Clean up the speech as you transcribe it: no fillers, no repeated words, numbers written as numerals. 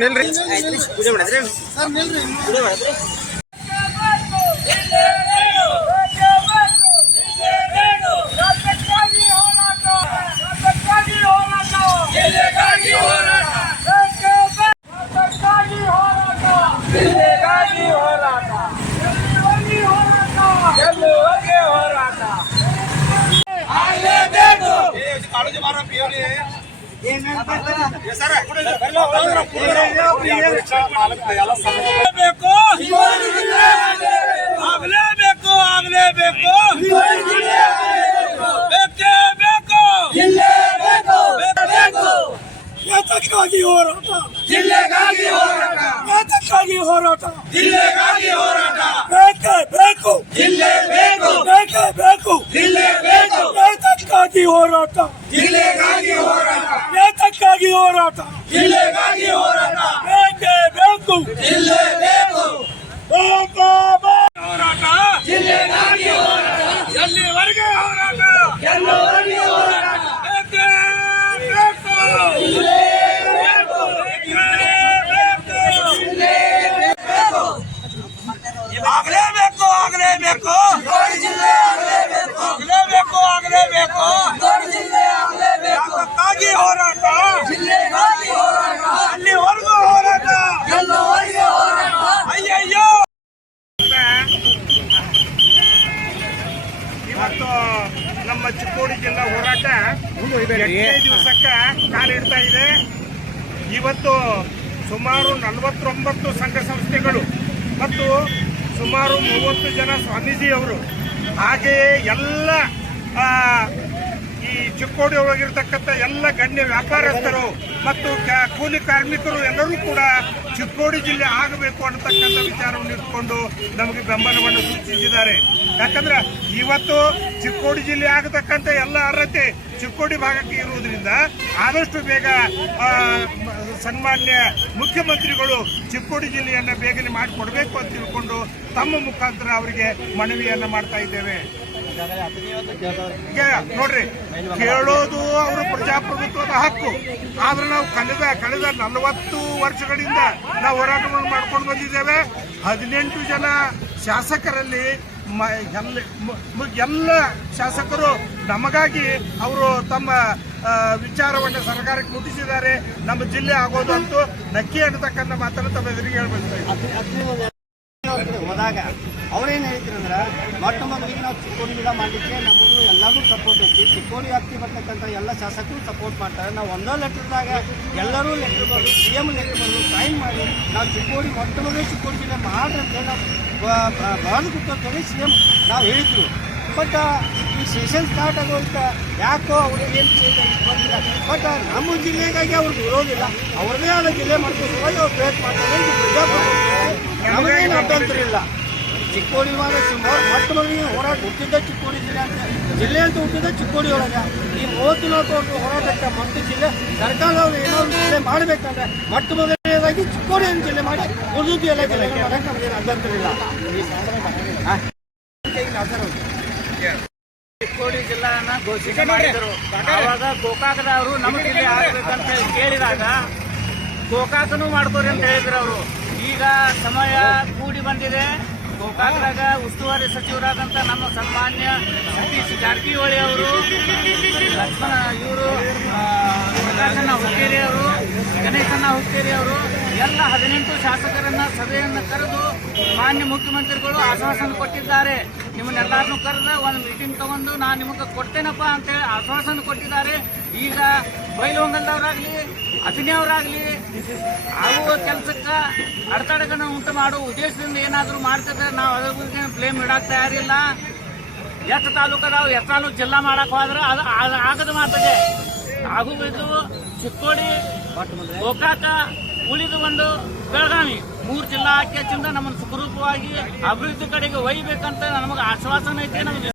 ನಿಲ್ರಿ ಪೂಜೆ ಮಾಡಿದ್ರಿ ಸರ್, ನಿಲ್ರಿ ಪೂಜೆ ಮಾಡಿದ್ರಿ. ಯಾತಕ್ಕಾಗಿ ಹೋರಾಟ, ಜಿಲ್ಲೆಗಾಗಿ ಹೋರಾಟ, ಯಾತಕ್ಕಾಗಿ ಹೋರಾಟ, ಜಿಲ್ಲೆಗಾಗಿ ಹೋರಾಟ, ಬೇಕೇ ಬೇಕು, ಜಿಲ್ಲೆ ಬೇಕು, ಬೇಕೇ ಬೇಕು, ಜಿಲ್ಲೆ ಬೇಕು, ಯಾತಕ್ಕಾಗಿ ಹೋರಾಟ, ಜಿಲ್ಲೆಗಾಗಿ ಹೋರಾಟ, ಯಾತಕ್ಕಾಗಿ ಹೋರಾಟ, ಜಿಲ್ಲೆಗಾಗಿ ಹೋರಾಟ, ಬೇಕೇ ಬೇಕು, ಜಿಲ್ಲೆ ಬೇಕು, ಬೇಕೇ ಬೇಕು ಹೋರಾಟ, ಜಿಲ್ಲೆಗಾಗಿ ಹೋರಾಟ, ಎಲ್ಲಿವರೆಗೆ ಹೋರಾಟ, ಎಲ್ಲವರೆಗೆ ಹೋರಾಟ, ಬೇಕೇ ಬೇಕು, ಆಗಲೇಬೇಕು, ಆಗಲೇಬೇಕು, ಆಗಲೇಬೇಕು, ಆಗಲೇಬೇಕು, ಯಾತಕ್ಕಾಗಿ ಹೋರಾಟ, ಜಿಲ್ಲೆಗಾಗಿ ಹೋರಾಟ, ಅಲ್ಲಿವರೆಗೂ ಹೋರಾಟ, ಎಲ್ಲವರೆಗೂ ಹೋರಾಟ. ಅಯ್ಯಯ್ಯೋ, ಇವತ್ತು ನಮ್ಮ ಚಿಕ್ಕೋಡಿ ಜಿಲ್ಲಾ ಹೋರಾಟ 8 ದಿವಸಕ್ಕೆ ಕಾಲಿಡ್ತಾ ಇದೆ. ಇವತ್ತು ಸುಮಾರು 49 ಸಂಘ ಸಂಸ್ಥೆಗಳು ಮತ್ತು ಸುಮಾರು 30 ಜನ ಸ್ವಾಮೀಜಿಯವರು, ಹಾಗೆಯೇ ಎಲ್ಲ ಈ ಚಿಕ್ಕೋಡಿ ಒಳಗಿರ್ತಕ್ಕಂಥ ಎಲ್ಲ ಗಣ್ಯ ವ್ಯಾಪಾರಸ್ಥರು ಮತ್ತು ಕೂಲಿ ಕಾರ್ಮಿಕರು ಎಲ್ಲರೂ ಕೂಡ ಚಿಕ್ಕೋಡಿ ಜಿಲ್ಲೆ ಆಗಬೇಕು ಅನ್ನತಕ್ಕಂಥ ವಿಚಾರವನ್ನು ಇಟ್ಕೊಂಡು ನಮಗೆ ಬೆಂಬಲವನ್ನು ಸೂಚಿಸಿದ್ದಾರೆ. ಯಾಕಂದ್ರೆ ಇವತ್ತು ಚಿಕ್ಕೋಡಿ ಜಿಲ್ಲೆ ಆಗತಕ್ಕಂಥ ಎಲ್ಲ ಅರ್ಹತೆ ಚಿಕ್ಕೋಡಿ ಭಾಗಕ್ಕೆ ಇರುವುದರಿಂದ ಆದಷ್ಟು ಬೇಗ ಸನ್ಮಾನ್ಯ ಮುಖ್ಯಮಂತ್ರಿಗಳು ಚಿಕ್ಕೋಡಿ ಜಿಲ್ಲೆಯನ್ನು ಬೇಗನೆ ಮಾಡಿಕೊಡ್ಬೇಕು ಅಂತ ತಿಳ್ಕೊಂಡು ತಮ್ಮ ಮುಖಾಂತರ ಅವರಿಗೆ ಮನವಿಯನ್ನ ಮಾಡ್ತಾ ಇದ್ದೇವೆ. ನೋಡ್ರಿ, ಕೇಳೋದು ಅವರು ಪ್ರಜಾಪ್ರಭುತ್ವದ ಹಕ್ಕು. ಆದ್ರೆ ನಾವು ಕಳೆದ 40 ವರ್ಷಗಳಿಂದ ನಾವು ಹೋರಾಟವನ್ನು ಮಾಡ್ಕೊಂಡು ಬಂದಿದ್ದೇವೆ. 18 ಜನ ಶಾಸಕರಲ್ಲಿ ಎಲ್ಲ ಶಾಸಕರು ನಮಗಾಗಿ ಅವರು ತಮ್ಮ ವಿಚಾರವನ್ನು ಸರ್ಕಾರಕ್ಕೆ ಮುಟ್ಟಿಸಿದ್ದಾರೆ. ನಮ್ಮ ಜಿಲ್ಲೆ ಆಗೋದು ಅಂತೂ ನಕ್ಕಿ ಅನ್ನತಕ್ಕಂಥ ಮಾತನ್ನು ತಮ್ಮ ಎದುರಿಗೆ ಹೇಳ್ಬೇಕು. ಹೋದಾಗ ಅವ್ರೇನು ಹೇಳ್ತೀರಂದ್ರೆ ಮೊಟ್ಟ ಮೊದಲಿಗೆ ನಾವು ಚಿಕ್ಕೋಡಿ ಜಿಲ್ಲಾ ಮಾಡಲಿಕ್ಕೆ ನಮಗೂ ಎಲ್ಲರೂ ಸಪೋರ್ಟ್ ಐತಿ. ಚಿಕ್ಕೋಡಿ ವ್ಯಾಪ್ತಿ ಬರ್ತಕ್ಕಂಥ ಎಲ್ಲ ಶಾಸಕರು ಸಪೋರ್ಟ್ ಮಾಡ್ತಾರೆ. ನಾವು ಒಂದೋ ಲೆಟರ್ದಾಗ ಎಲ್ಲರೂ ಲೆಟರ್ ಬರೋದು, CM ಲೆಟರ್ ಬರೋದು, ಸೈನ್ ಮಾಡಿ ನಾವು ಚಿಕ್ಕೋಡಿ ಮೊಟ್ಟ ಮೊದಲು ಚಿಕ್ಕೋಡಿ ಜಿಲ್ಲೆ ಮಾಡ್ರಂತೆ ನಾವು ಬರೆದು ಕೊಟ್ಟಂತೇಳಿ CM ನಾವು ಹೇಳಿದ್ರು. ಬಟ್ ಈ ಸೆಷನ್ ಸ್ಟಾರ್ಟ್ ಆಗೋಲ್ಕ ಯಾಕೋ ಅವ್ರಿಗೆ ಏನು ಚೇಂಜ್ ಬಂದಿಲ್ಲ. ಬಟ್ ನಮ್ಮ ಜಿಲ್ಲೆಗಾಗಿ ಅವ್ರಿಗೆ ಇರೋದಿಲ್ಲ. ಅವ್ರದೇ ಆದ ಜಿಲ್ಲೆ ಮಾಡ್ಕೊಂಡು ಅವ್ರು ಪ್ರಯತ್ನ ಮಾಡ್ತಾರೆ. ನಮಗೇನು ಅಭ್ಯಂತರ ಇಲ್ಲ. ಚಿಕ್ಕೋಡಿ ಮೊಟ್ಟ ಮೊದಲಿಗೆ ಹೋರಾಟ ಹುಟ್ಟಿದ್ದ ಚಿಕ್ಕೋಡಿ ಜಿಲ್ಲೆ ಅಂತ, ಜಿಲ್ಲೆ ಅಂತ ಹುಟ್ಟಿದ್ದ ಚಿಕ್ಕೋಡಿ ಒಳಗೆ. ಈ 34 ವರ್ಷ ಹೋರಾಟಕ್ಕೆ ಮತ್ತು ಜಿಲ್ಲೆ ಸರ್ಕಾರದವ್ರು ಏನೋ ಒಂದು ಜಿಲ್ಲೆ ಮಾಡಬೇಕಂದ್ರೆ ಮೊಟ್ಟ ಮೊದಲನೇದಾಗಿ ಚಿಕ್ಕೋಡಿಯನ್ನು ಜಿಲ್ಲೆ ಮಾಡಿ ಉಳಿದು ಎಲ್ಲ ಜಿಲ್ಲೆಗೆ ಮಾಡೋಕ್ಕೆ ನಮಗೇನು ಅಭ್ಯಂತರ ಇಲ್ಲ. ಚಿಕ್ಕೋಡಿ ಜಿಲ್ಲೆಯನ್ನ ಘೋಷಣೆ ಮಾಡಿದರು. ಆವಾಗ ಗೋಕಾಕದವರು ನಮ್ಮ ಜಿಲ್ಲೆ ಆಗಬೇಕಂತ ಕೇಳಿದಾಗ ಗೋಕಾಕನೂ ಮಾಡ್ಕೋರಿ ಅಂತ ಹೇಳಿದ್ರು ಅವರು. ಈಗ ಸಮಯ ಕೂಡಿ ಬಂದಿದೆ. ಗೋಕಾಕದಾಗ ಉಸ್ತುವಾರಿ ಸಚಿವರಾದಂಥ ನಮ್ಮ ಸನ್ಮಾನ್ಯ ಸತೀಶ್ ಜಾರಕಿಹೊಳಿ ಅವರು, ಲಕ್ಷ್ಮಣ ಇವರು, ಪ್ರಕಾಶಣ್ಣ ಹುಕ್ಕೇರಿ ಅವರು, ಗಣೇಶಣ್ಣ ಹುಕ್ಕೇರಿ ಅವರು ಎಲ್ಲ 18 ಶಾಸಕರನ್ನ ಸಭೆಯನ್ನು ಕರೆದು ಮಾನ್ಯ ಮುಖ್ಯಮಂತ್ರಿಗಳು ಆಶ್ವಾಸನೆ ಕೊಟ್ಟಿದ್ದಾರೆ. ನಿಮ್ಮನ್ನೆಲ್ಲರನ್ನೂ ಕರೆದು ಒಂದು ಮೀಟಿಂಗ್ ತಗೊಂಡು ನಾನು ನಿಮಗೆ ಕೊಡ್ತೇನಪ್ಪ ಅಂತೇಳಿ ಆಶ್ವಾಸನೆ ಕೊಟ್ಟಿದ್ದಾರೆ. ಈಗ ಬೈಲಹೊಂಗಲದವರಾಗಲಿ ಅಭಿನಯವರಾಗಲಿ ಆಗುವ ಕೆಲಸಕ್ಕೆ ಅಡೆತಡೆಗಳನ್ನು ಉಂಟು ಮಾಡುವ ಉದ್ದೇಶದಿಂದ ಏನಾದರೂ ಮಾಡ್ತಿದ್ರೆ ನಾವು ಅದ್ರ ಬಗ್ಗೆ ಬ್ಲೇಮ್ ಇಡಕ್ಕೆ ತಯಾರಿಲ್ಲ. ಎಷ್ಟು ತಾಲೂಕದಾವು ಎಷ್ಟು ಜಿಲ್ಲಾ ಮಾಡಕ್ಕೆ ಹೋದ್ರೆ ಅದು ಆಗದ ಮಾತಿದೆ. ಆಗುವುದು ಚಿಕ್ಕೋಡಿ, ಗೋಕಾಕ, ಉಳಿದು ಒಂದು ಬೆಳಗಾವಿ 3 ಜಿಲ್ಲಾ ಆಖ್ಯಾಚಿಂದ ನಮ್ಮನ್ನು ಸುಖರೂಪವಾಗಿ ಅಭಿವೃದ್ಧಿ ಕಡೆಗೆ ಒಯ್ಯಬೇಕಂತ ನಮಗೆ ಆಶ್ವಾಸನೆ ಐತೆ. ನಮಗೆ